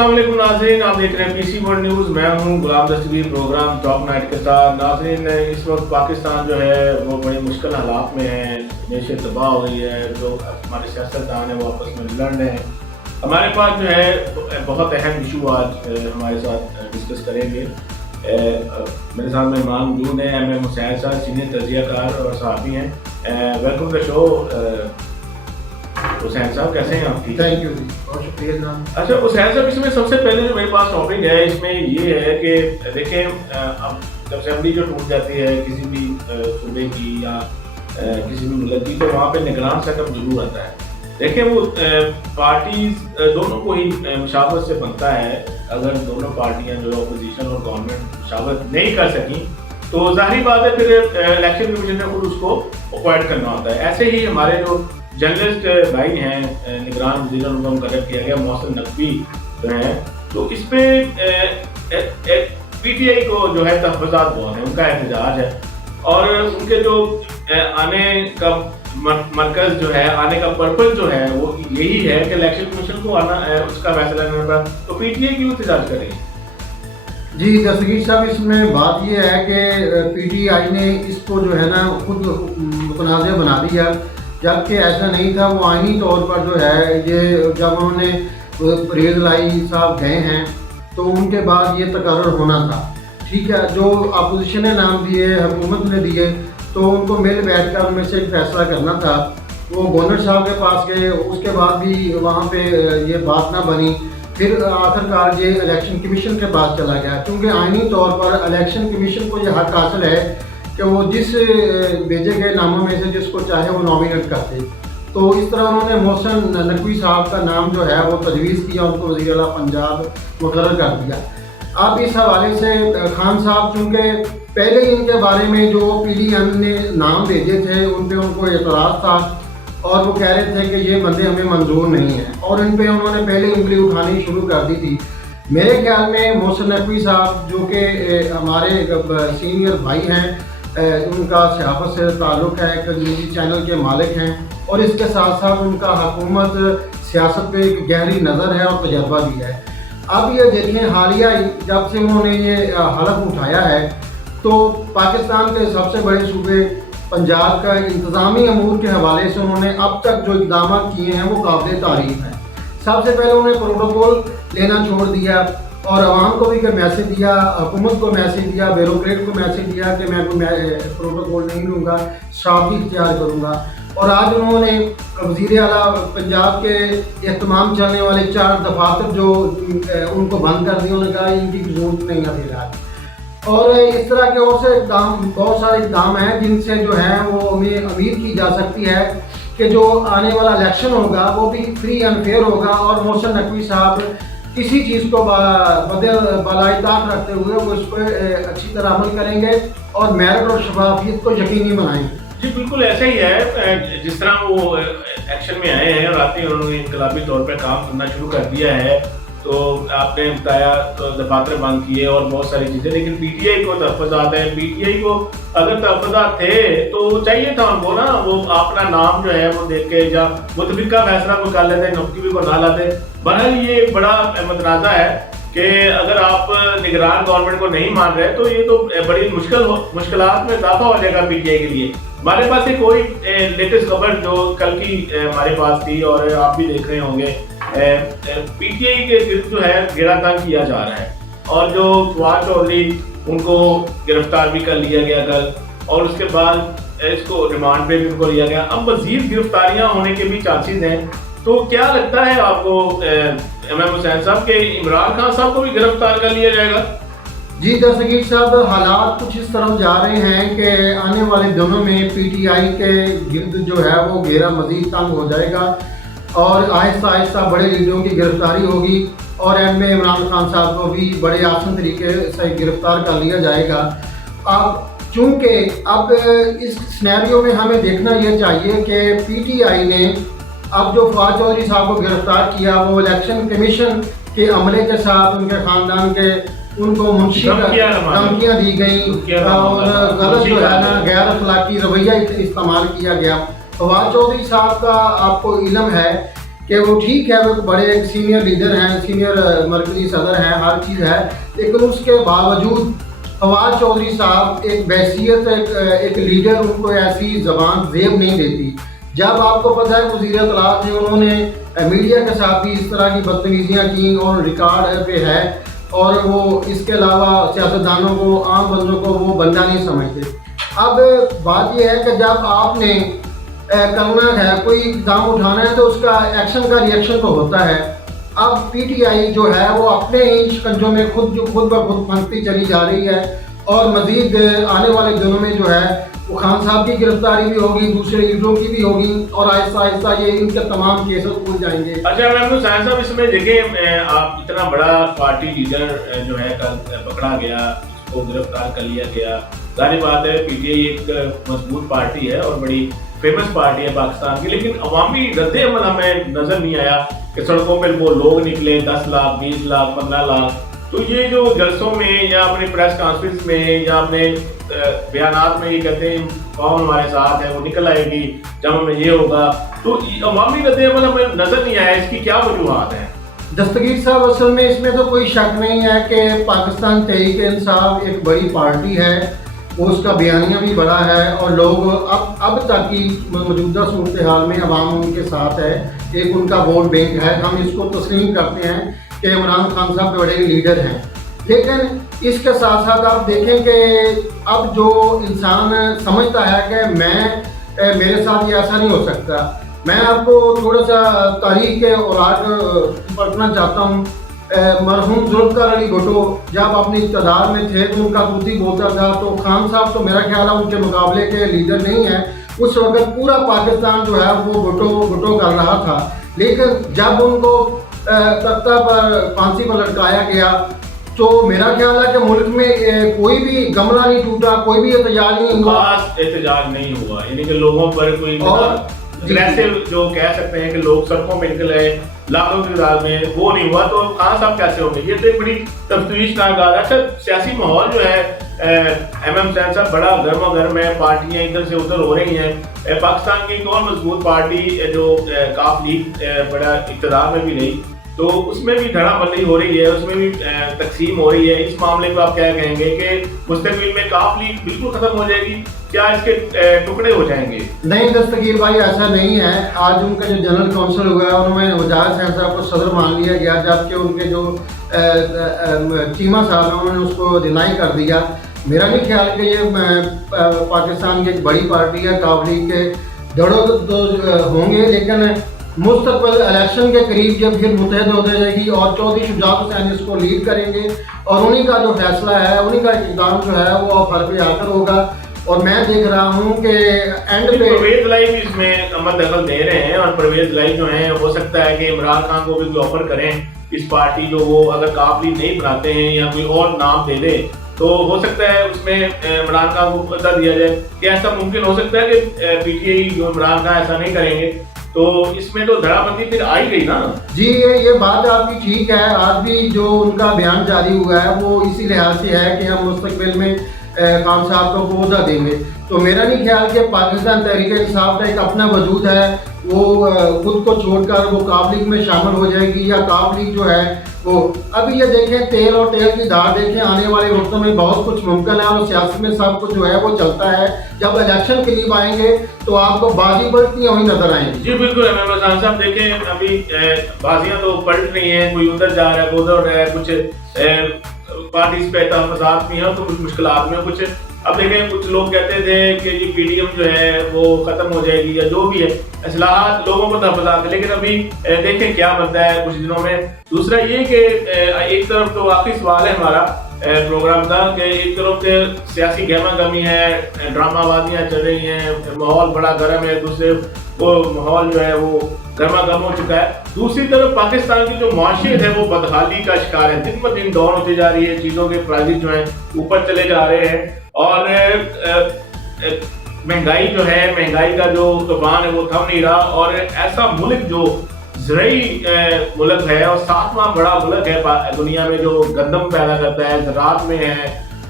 अस्सलाम वालेकुम नाज़रीन, आप देख रहे हैं पीसी वर्ल्ड न्यूज़। मैं हूं गुलाम दस्तगीर प्रोग्राम टॉप नाइट के साथ। नाज़रीन, इस वक्त पाकिस्तान जो है वो बड़ी मुश्किल हालात में है, नशे तबाह हो गई है, जो हमारे सियासतदान हैं वो आपस में लड़ रहे हैं। हमारे पास जो है बहुत अहम इशू आज हमारे साथ डिस्कस करेंगे। मेरे साथ मेहमान मौजूद हैं MM हुसैन साहब, सीनियर तजियाकार और सहाफ़ी हैं। Welcome to the show Hussain साहब, कैसे हैं आप? थैंक यू जी, बहुत शुक्रिया जनाब। अच्छा हुसैन साहब, इसमें सबसे पहले जो मेरे पास टॉपिक है इसमें ये है कि देखें, अब जब असेंबली जो टूट जाती है किसी भी सूबे की या किसी भी मुल्क की, तो वहाँ पे निगरान सेटअप जरूर आता है। देखें, वो पार्टीज दोनों को ही मुशावरत से बनता है। अगर दोनों पार्टियाँ जो अपोजिशन और गवर्नमेंट मुशावरत नहीं कर सकी तो ज़ाहिर बात है फिर इलेक्शन कमीशन ने खुद उसको अपॉइंट करना होता है। ऐसे ही हमारे जो जर्नलिस्ट भाई हैं, निगरान वज़ीर उनको मुकर्रर किया गया मौसम नकवी जो हैं, तो इस पर PTI को जो है तहफ़्फ़ुज़ात बहुत हैं, उनका एहतजाज है और उनके जो आने का मरकज़ जो है, आने का पर्पज़ जो है वो यही है कि इलेक्शन कमीशन को आना उसका फैसला लेना पड़ा। तो PTI क्यों एहतजाज करेगी? जी दस्तगीर साहब, इसमें बात ये है कि PTI ने इसको जो है ना खुद मुतनाज़ बना दिया, जबकि ऐसा नहीं था। वो आइनी तौर पर जो है ये जब उन्होंने रेज़ लाई साहब गए हैं तो उनके बाद ये तकर्रर होना था। ठीक है, जो अपोजिशन ने नाम दिए, हुकूमत ने दिए, तो उनको मिल बैठ कर उनमें से एक फ़ैसला करना था। वो गवर्नर साहब के पास गए, उसके बाद भी वहाँ पे ये बात ना बनी। फिर आखिरकार ये इलेक्शन कमीशन के पास चला गया, क्योंकि आइनी तौर पर इलेक्शन कमीशन को ये हक हासिल है कि वो जिस भेजे गए नामों में से जिसको चाहे वो नॉमिनेट करते। तो इस तरह उन्होंने मोहसिन नकवी साहब का नाम जो है वो तजवीज़ किया, उनको वज़ीर आला पंजाब मुकर्रर कर दिया। अब इस हवाले से खान साहब चूँकि पहले ही इनके बारे में जो PDM ने नाम भेजे थे उन पर उनको एतराज़ था और वो कह रहे थे कि ये बंदे हमें मंजूर नहीं हैं, और इन पे उन्होंने पहले उंगली उठानी शुरू कर दी थी। मेरे ख्याल में मोहसिन नकवी साहब जो कि हमारे सीनियर भाई हैं, उनका सहाफ़त से ताल्लुक़ है, एक निजी चैनल के मालिक हैं, और इसके साथ साथ उनका हुकूमत सियासत पे एक गहरी नज़र है और तजर्बा भी है। अब ये देखें, हालिया जब से उन्होंने ये हलफ उठाया है तो पाकिस्तान के सबसे बड़े सूबे पंजाब का इंतज़ामी अमूर के हवाले से उन्होंने अब तक जो इक़दाम किए हैं वो काबिल तारीफ़ हैं। सबसे पहले उन्होंने प्रोटोकॉल लेना छोड़ दिया और आवाम को भी मैसेज दिया, हुकूमत को मैसेज दिया, ब्यूरोक्रेट को मैसेज दिया कि मैं प्रोटोकॉल नहीं लूँगा, साफ़ी इख्तियार करूँगा। और आज उन्होंने वज़ीर आला पंजाब के एहतमाम चलने वाले 4 दफातर जो उनको बंद कर दिए, उन्होंने कहा इनकी ज़रूरत नहीं है फिलहाल। और इस तरह के और से इक़दाम, बहुत सारे इक़दाम हैं जिनसे जो है वो हमें उम्मीद की जा सकती है कि जो आने वाला इलेक्शन होगा वो भी फ्री एंड फेयर होगा और मोहसिन नकवी साहब किसी चीज़ को बालाइताक़ रखते हुए वो इस पर अच्छी तरह अमल करेंगे और मेरिट और शफाफियत को यकीनी बनाएंगे। जी बिल्कुल ऐसा ही है। जिस तरह वो एक्शन में आए हैं और आते ही उन्होंने इनकलाबी तौर पर काम करना शुरू कर दिया है, तो आपने बताया तो दफातर बंद किए और बहुत सारी चीज़ें, लेकिन PTI को तहफ़्फ़ुज़ात है। PTI को अगर तहफ़्फ़ुज़ात थे तो चाहिए था उनको ना, वो अपना नाम जो है वो देख के या मुतफ़िक़ा फैसला को कर लेते, नौकरी को ना लाते। बहरहाल ये एक बड़ा मतनाज़ा है कि अगर आप निगरान गवर्नमेंट को नहीं मान रहे तो ये तो बड़ी मुश्किलात में इजाफा हो जाएगा PTI के लिए। हमारे पास एक कोई लेटेस्ट खबर जो कल की हमारे पास थी और आप भी देख रहे होंगे, PTI के गिर्द जो है घेरा तंग किया जा रहा है और जो फवाद चौधरी उनको गिरफ्तार भी कर लिया गया कल, और उसके बाद इसको रिमांड पे भी उनको लिया गया। अब मज़ीद गिरफ्तारियां होने के भी चांसेस हैं। तो क्या लगता है आपको MM हुसैन साहब के इमरान खान साहब को भी गिरफ्तार कर लिया जाएगा? जी दस्तगीर साहब, हालात कुछ इस तरफ जा रहे हैं कि आने वाले दिनों में PTI के गिर्द जो है वो घेरा मज़ीद तंग हो जाएगा और आहिस्ता आहिस्ता बड़े लीडरों की गिरफ्तारी होगी और MA इमरान खान साहब को भी बड़े आसान तरीके से गिरफ्तार कर लिया जाएगा। अब चूँकि अब इस सिनेरियो में हमें देखना ये चाहिए कि PTI ने अब जो फवाद चौधरी साहब को गिरफ्तार किया वो इलेक्शन कमीशन के अमले के साथ उनके ख़ानदान के उनको मुंशी धमकियाँ दी गई और गलत जो है ना गैर अखलाकी रवैया इस्तेमाल किया गया। फवाद चौधरी साहब का आपको इल्म है کہ وہ ٹھیک ہے، وہ بڑے ایک سینئر لیڈر ہیں، سینئر مرکزی صدر ہیں، ہر چیز ہے، لیکن اس کے باوجود فواد چودھری صاحب ایک بحیثیت ایک لیڈر ان کو ایسی زبان زیب نہیں دیتی. جب آپ کو پتہ ہے وزیر اطلاعات نے انہوں نے میڈیا کے ساتھ بھی اس طرح کی بدتمیزیاں کی اور ریکارڈ پہ ہے، اور وہ اس کے علاوہ سیاستدانوں کو، عام بندوں کو وہ بندہ نہیں سمجھتے. اب بات یہ ہے کہ جب آپ نے کرنا ہے، کوئی اقدام اٹھانا ہے، تو اس کا ایکشن کا ریئیکشن تو ہوتا ہے. اب پی ٹی آئی جو ہے وہ اپنے ہی شکنجوں میں خود بخود پھنستی چلی جا رہی ہے، اور مزید آنے والے دنوں میں جو ہے وہ خان صاحب کی گرفتاری بھی ہوگی، دوسرے لیڈروں کی بھی ہوگی، اور آہستہ آہستہ یہ ان کے تمام کیسز کھل جائیں گے. اچھا محمود صاحب اس میں دیکھیں، آپ اتنا بڑا پارٹی لیڈر جو ہے پکڑا گیا، اس کو گرفتار کر لیا گیا. ظاہر بات ہے پی ٹی آئی ایک مضبوط پارٹی ہے اور بڑی فیمس پارٹی ہے پاکستان کی، لیکن عوامی رد عمل ہمیں نظر نہیں آیا کہ سڑکوں پہ وہ لوگ نکلے 10 لاکھ 20 لاکھ 15 لاکھ. تو یہ جو جلسوں میں یا اپنے پریس کانفرنس میں یا اپنے بیانات میں یہ کہتے ہیں قوم ہمارے ساتھ ہے، وہ نکل آئے گی جب میں یہ ہوگا، تو عوامی رد عمل ہمیں نظر نہیں آیا. اس کی کیا وجوہات ہیں؟ دستگیر صاحب اصل میں اس میں تو کوئی شک نہیں ہے کہ پاکستان تحریک انصاف ایک بڑی پارٹی ہے، وہ اس کا بیانیہ بھی بڑا ہے، اور لوگ اب تک کی موجودہ صورتحال میں عوام ان کے ساتھ ہے، ایک ان کا ووٹ بینک ہے. ہم اس کو تسلیم کرتے ہیں کہ عمران خان صاحب بڑے لیڈر ہیں، لیکن اس کے ساتھ ساتھ آپ دیکھیں کہ اب جو انسان سمجھتا ہے کہ میرے ساتھ یہ ایسا نہیں ہو سکتا. میں آپ کو تھوڑا سا تاریخ کے اوراق پڑھنا چاہتا ہوں. مرحوم ذوالفقار علی بھٹو جب اپنی اقتدار میں تھے تو ان کا طوطی بولتا تھا، تو خان صاحب تو میرا خیال ہے ان کے مقابلے کے لیڈر نہیں ہیں. اس وقت پورا پاکستان جو ہے وہ بھٹو کر رہا تھا، لیکن جب ان کو تختہ پر پھانسی پر لٹکایا گیا تو میرا خیال ہے کہ ملک میں کوئی بھی گملہ نہیں ٹوٹا، کوئی بھی احتجاج نہیں ہوا، خاص احتجاج نہیں ہوا. یعنی کہ لوگوں پر کوئی ایسے جو کہہ سکتے ہیں کہ لوگ سڑکوں میں نکل آئے لاکھوں کی تعداد میں، وہ نہیں ہوا. تو خان صاحب کیسے ہوں گے؟ یہ تو ایک بڑی تفتیشناک بات ہے. اچھا سیاسی ماحول جو ہے ایم حسین صاحب بڑا گرم و گرم ہے، پارٹیاں ادھر سے ادھر ہو رہی ہیں. پاکستان کی ایک اور مضبوط پارٹی جو کاف لیگ بڑا اقتدار میں بھی رہی، تو اس میں بھی دھڑا بندی ہو رہی ہے، اس میں بھی تقسیم ہو رہی ہے. اس معاملے کو آپ کیا کہیں گے کہ مستقبل میں کاف لیگ بالکل ختم ہو جائے گی، کیا اس کے ٹکڑے ہو جائیں گے؟ نہیں دستگیر بھائی، ایسا نہیں ہے. آج ان کا جو جنرل کونسل ہوا ہے انہوں نے وجاہت حسین صاحب کو صدر مان لیا گیا، جبکہ ان کے جو چیمہ صاحب ہیں انہوں نے اس کو ڈینائی کر دیا. میرا نہیں خیال کہ یہ پاکستان کی ایک بڑی پارٹی ہے. کاف لیگ کے جڑوں تو ہوں گے، لیکن مستقبل الیکشن کے قریب جب پھر متحد ہو جائے گی اور چودھری شجاعت حسین اس کو لیڈ کریں گے، اور انہی کا جو فیصلہ ہے، انہی کا اقدام جو ہے وہ حرف آخر ہوگا. اور میں دیکھ رہا ہوں کہ اینڈ پہ پرویز لائی بھی اس میں عمل دخل دے رہے ہیں، اور پرویز لائی جو ہیں ہو سکتا ہے کہ عمران خان کو بھی آفر کریں اس پارٹی جو وہ اگر کاف لیگ نہیں بناتے ہیں یا کوئی اور نام دے دے، تو ہو سکتا ہے اس میں عمران خان کو پتہ دیا جائے کہ ایسا ممکن ہو سکتا ہے کہ پی ٹی آئی جو عمران خان ایسا نہیں کریں گے. تو اس میں تو دھڑا بندی پھر آ ہی گئی نا. جی یہ بات آپ کی ٹھیک ہے. آج بھی جو ان کا بیان جاری ہوا ہے وہ اسی لحاظ سے ہے کہ ہم مستقبل میں خان صاحب کو عہدہ دیں گے. تو میرا نہیں خیال کہ پاکستان تحریک انصاف کا ایک اپنا وجود ہے، وہ خود کو چھوڑ کر وہ کاف لیگ میں شامل ہو جائے گی، یا کاف لیگ جو ہے وہ ابھی یہ دیکھیں تیل اور تیل کی دھار دیکھیں، آنے والے وقتوں میں بہت کچھ ممکن ہے، اور سیاست میں سب کچھ جو ہے وہ چلتا ہے. جب الیکشن قریب آئیں گے تو آپ کو بازی پلٹتی ہوئی نظر آئیں گی. جی بالکل احمد حسین صاحب، دیکھیں ابھی بازیاں تو پلٹ رہی ہیں، کوئی ادھر جا رہا ہے کوئی ادھر رہا ہے، کچھ پارٹیز پہ تحفظات بھی ہیں تو کچھ مشکلات میں کچھ. اب دیکھیں کچھ لوگ کہتے تھے کہ یہ پی ڈی ایم جو ہے وہ ختم ہو جائے گی یا جو بھی ہے، اصلاحات لوگوں کو تحفظات ہیں، لیکن ابھی دیکھیں کیا بنتا ہے کچھ دنوں میں. دوسرا یہ کہ ایک طرف تو آخری سوال ہے ہمارا پروگرام کا کہ ایک طرف سے سیاسی گہما گہمی ہے، ڈرامہ بازیاں چل رہی ہیں، ماحول بڑا گرم ہے، دوسرے وہ ماحول جو ہے وہ گرما گرم ہو چکا ہے. دوسری طرف پاکستان کی جو معاشیت ہے وہ بدحالی کا شکار ہے، دن بہ دن ڈاؤن ہوتی جا رہی ہے، چیزوں کے پرائزز جو ہیں اوپر چلے جا رہے ہیں، اور مہنگائی جو ہے، مہنگائی کا جو طوفان ہے وہ تھم نہیں رہا. اور ایسا ملک جو زرعی ملک ہے اور 7واں بڑا ملک ہے دنیا میں جو گندم پیدا کرتا ہے، زراعت میں ہے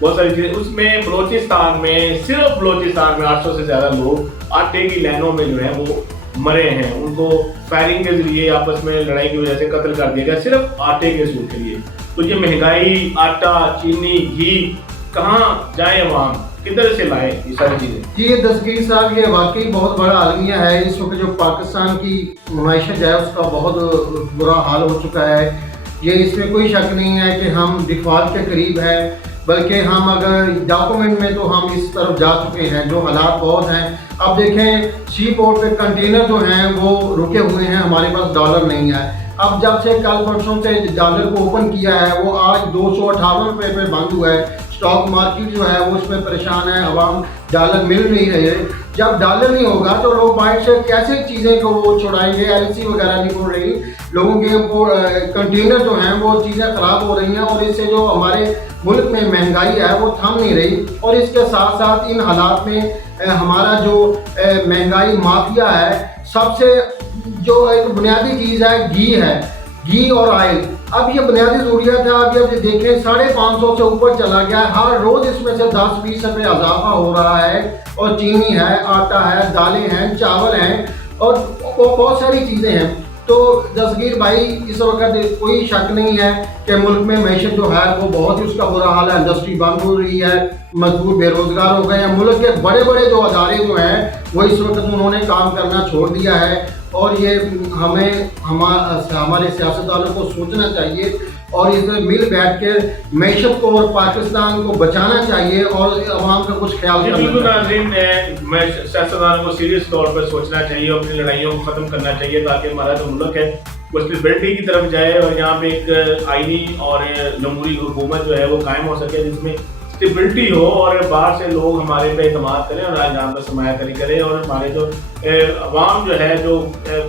بہت ساری چیزیں، اس میں بلوچستان میں صرف بلوچستان میں 800 سے زیادہ لوگ آٹے کی لائنوں میں جو ہے وہ मरे हैं, उनको फायरिंग के जरिए आपस में लड़ाई की वजह से कत्ल कर दिया गया सिर्फ आटे के सूट के लिए। तो ये महंगाई, आटा, चीनी, घी, कहाँ जाए अवाम, किधर से लाए ये सारी चीजें? जी दस्तगीर साहब, ये वाकई बहुत बड़ा आलमिया है। इस वक्त जो पाकिस्तान की मैशत है उसका बहुत बुरा हाल हो चुका है। ये इसमें कोई शक नहीं है कि हम डिफॉल्ट के करीब है, बल्कि हम अगर डॉक्यूमेंट में तो हम इस तरफ जा चुके हैं। जो हालात बहुत हैं, अब देखें सी पोर्ट पे कंटेनर जो हैं वो रुके हुए हैं, हमारे पास डॉलर नहीं है। अब जब से कल परसों से डॉलर को ओपन किया है वो आज 258 रुपये पे बंद हुआ है। स्टॉक मार्केट जो है वो इसमें परेशान है, अवाम डॉलर मिल नहीं रहे। जब डॉलर नहीं होगा तो लोग बाहर से कैसे चीज़ें को वो छुड़ाएंगे? एलसी वगैरह नहीं हो रही, लोगों के वो कंटेनर जो हैं वो चीज़ें ख़राब हो रही हैं, और इससे जो हमारे मुल्क में महंगाई है वो थम नहीं रही। और इसके साथ साथ इन हालात में हमारा जो महंगाई माफिया है, सबसे जो एक बुनियादी चीज़ है घी है, घी और ऑयल। अब ये बुनियादी ज़रूरियात है, अब ये देखें 550 से ऊपर चला गया है। हर रोज़ इसमें से 10-20 रुपये इजाफा हो रहा है। और चीनी है, आटा है, दालें हैं, चावल हैं और बहुत सारी चीज़ें हैं। तो दस्तगीर भाई, इस वक्त कोई शक नहीं है कि मुल्क में मैशत जो है वो बहुत ही उसका बुरा हाल है। इंडस्ट्री बंद हो रही है, मजदूर बेरोजगार हो गए हैं। मुल्क के बड़े बड़े जो अदारे जो हैं वो इस वक्त उन्होंने काम करना छोड़ दिया है। और ये हमारे सियासतदानों को सोचना चाहिए और इसमें मिल बैठ के मैशत को और पाकिस्तान को बचाना चाहिए और अवाम का कुछ ख्याल करना बिल्कुल चाहिए। नाज़रीन, सियासतदानों को सीरियस तौर पर सोचना चाहिए, अपनी लड़ाइयों को ख़त्म करना चाहिए ताकि हमारा जो मुल्क है वो स्टेबिलिटी की तरफ जाए और यहाँ पे एक आईनी और जमहूरी हुकूमत जो है वो कायम हो सके, जिसमें स्टेबिलिटी हो और बाहर से लोग हमारे पे एतमाद करें और यहाँ पर सरमाया करी करें। और हमारे जो अवाम जो है जो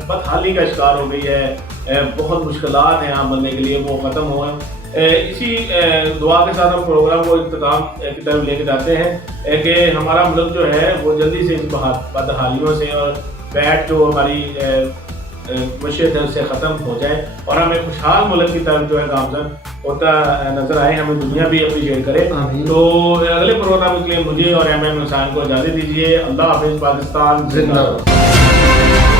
बदहाली का शिकार हो गई है, बहुत मुश्किलात हैं यहाँ बनने के लिए, वो ख़त्म हो। इसी दुआ के साथ हम प्रोग्राम को इख्तिताम की तरफ लेके जाते हैं कि हमारा मुल्क जो है वो जल्दी से इस बदहालियों से और बैठ जो हमारी मशीयत है उससे ख़त्म हो जाए और हमें खुशहाल मुल्क की तरफ जो है गामजन होता नजर आए, हमें दुनिया भी अप्रिशिएट करे। तो अगले प्रोग्राम के लिए मुझे और MM इंसान को इजाज़त दीजिए। अल्लाह हाफिज़। पाकिस्तान जिंदाबाद।